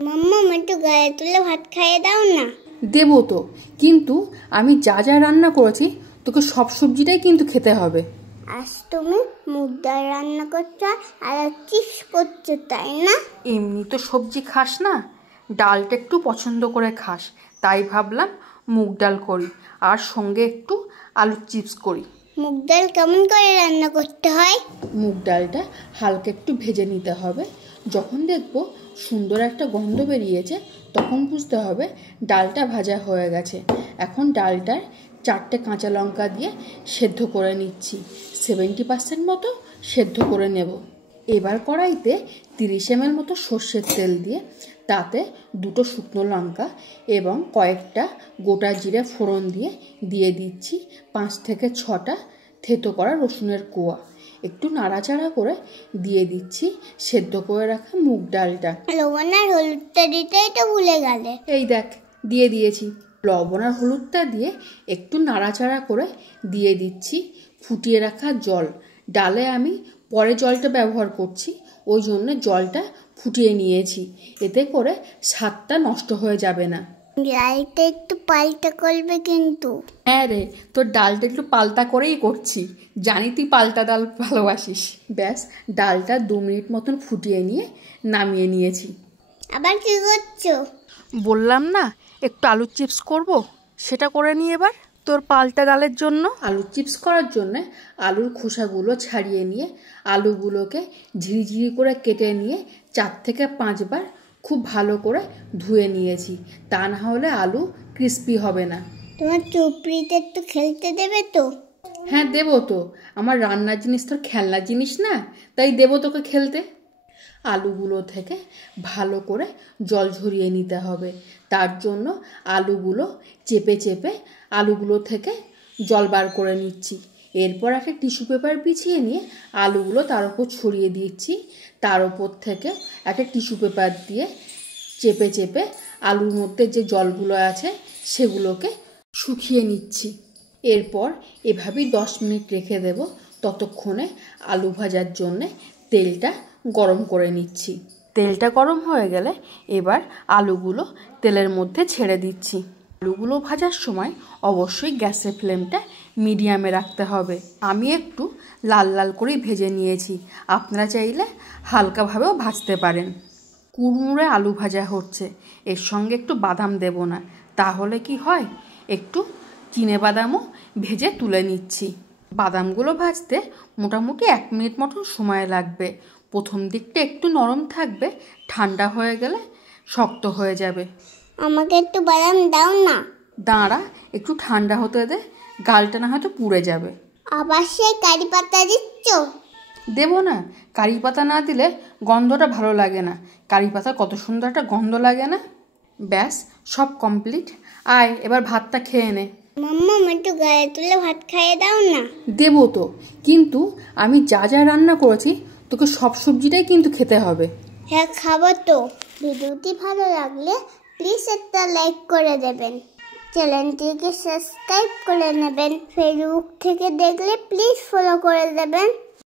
মাম্মা একটু গায়ে তুলে ভাত খাইয়ে দাও না। দেবো তো, কিন্তু আমি যা যা রান্না করেছি তোকে সব সবজিটাই কিন্তু খেতে হবে। আজ তুমি মুগ ডাল রান্না করছো আর চিপস করছো, তাই না? এমনি তো সবজি খাস না, ডালটা একটু পছন্দ করে খাস, তাই ভাবলাম মুগ ডাল করি আর সঙ্গে একটু আলুর চিপস করি। মুগ ডাল কেমন করে রান্না করতে হয়? মুগ ডালটা হালকা একটু ভেজে নিতে হবে। যখন দেখবো সুন্দর একটা গন্ধ বেরিয়েছে তখন বুঝতে হবে ডালটা ভাজা হয়ে গেছে। এখন ডালটার 4টে কাঁচা লঙ্কা দিয়ে সেদ্ধ করে নিচ্ছি। 70% মতো সেদ্ধ করে নেব। এবার কড়াইতে 30 ml মতো সর্ষের তেল দিয়ে তাতে 2টো শুকনো লঙ্কা এবং কয়েকটা গোটা জিরে ফোড়ন দিয়ে দিচ্ছি 5 থেকে 6টা থেতো করা রসুনের কোয়া। একটু নাড়াচাড়া করে দিয়ে দিচ্ছি সেদ্ধ করে রাখা মুগ ডালটা। লবণ আর হলুদটা দিতেই তো ভুলে গেলে। এই দেখ দিয়ে দিয়েছি। লবণ আর হলুদটা দিয়ে একটু নাড়াচাড়া করে দিয়ে দিচ্ছি ফুটিয়ে রাখা জল। ডালে আমি পরে জলটা ব্যবহার করছি, ওই জন্য জলটা ফুটিয়ে নিয়েছি, এতে করে স্বাদটা নষ্ট হয়ে যাবে না। ডালটা একটু পাল্টা করবে কিন্তু। হ্যাঁ রে, তোর ডালটা একটু পাল্টা করেই করছি, জানি তুই পাল্টা ডাল ভালোবাসিস। ব্যাস, ডালটা 2 মিনিট মতন ফুটিয়ে নিয়ে নামিয়ে নিয়েছি। আবার কি করছো? বললাম না একটু আলুর চিপস করব, সেটা করে নিই এবার তোর পাল্টা ডালের জন্য। আলুর চিপস করার জন্যে আলুর খোসাগুলো ছাড়িয়ে নিয়ে আলুগুলোকে ঝিরিঝিরি করে কেটে নিয়ে 4 থেকে 5 বার খুব ভালো করে ধুয়ে নিয়েছি, তা না হলে আলু ক্রিস্পি হবে না। তোমার চুপড়িতে একটু খেলতে দেবে তো? হ্যাঁ দেবো তো, আমার রান্নার জিনিস তোর খেলনার জিনিস না, তাই দেবো তোকে খেলতে। আলুগুলো থেকে ভালো করে জল ঝরিয়ে নিতে হবে, তার জন্য আলুগুলো চেপে চেপে আলুগুলো থেকে জল বার করে নিচ্ছি। এরপর একটা টিস্যু পেপার বিছিয়ে নিয়ে আলুগুলো তার উপর ছড়িয়ে দিচ্ছি, তার উপর থেকে একটা টিস্যু পেপার দিয়ে চেপে চেপে আলুর মধ্যে যে জলগুলো আছে সেগুলোকে শুকিয়ে নিচ্ছি। এরপর এভাবেই 10 মিনিট রেখে দেব, ততক্ষণে আলু ভাজার জন্যে তেলটা গরম করে নিচ্ছি। তেলটা গরম হয়ে গেলে এবার আলুগুলো তেলের মধ্যে ছেড়ে দিচ্ছি। আলুগুলো ভাজার সময় অবশ্যই গ্যাসের ফ্লেমটা মিডিয়ামে রাখতে হবে। আমি একটু লাল লাল করেই ভেজে নিয়েছি, আপনারা চাইলে হালকাভাবেও ভাজতে পারেন। কুড়মুড়ে আলু ভাজা হচ্ছে, এর সঙ্গে একটু বাদাম দেব না, তাহলে কি হয়, একটু চিনে বাদামও ভেজে তুলে নিচ্ছি। বাদামগুলো ভাজতে মোটামুটি 1 মিনিট মতন সময় লাগবে। প্রথম দিকটা একটু নরম থাকবে, ঠান্ডা হয়ে গেলে শক্ত হয়ে যাবে। আমাকে একটু বাদাম দাও না। দাঁড়া, একটু ঠান্ডা হতে দে, গালটা না হয়তো পুড়ে যাবে। আবার সেই কারি পাতা দিচ্ছ? দেবো না, কারি পাতা না দিলে গন্ধটা ভালো লাগে না। কারি পাতা কত সুন্দর একটা গন্ধ লাগে না। ব্যাস, সব কমপ্লিট। আয় এবার ভাতটা খেয়ে নে। মাম্মা একটু গায়ে তুলে ভাত খাইয়ে দাও না। দেবো তো, কিন্তু আমি যা যা রান্না করেছি তোকে সব সবজিটাই কিন্তু খেতে হবে। হ্যাঁ খাবো তো। ভিডিওটি ভালো লাগলে প্লিজ একটা লাইক করে দেবেন, চ্যানেলটিকে সাবস্ক্রাইব করে নেবেন, ফেসবুক থেকে দেখলে প্লিজ ফলো করে দেবেন।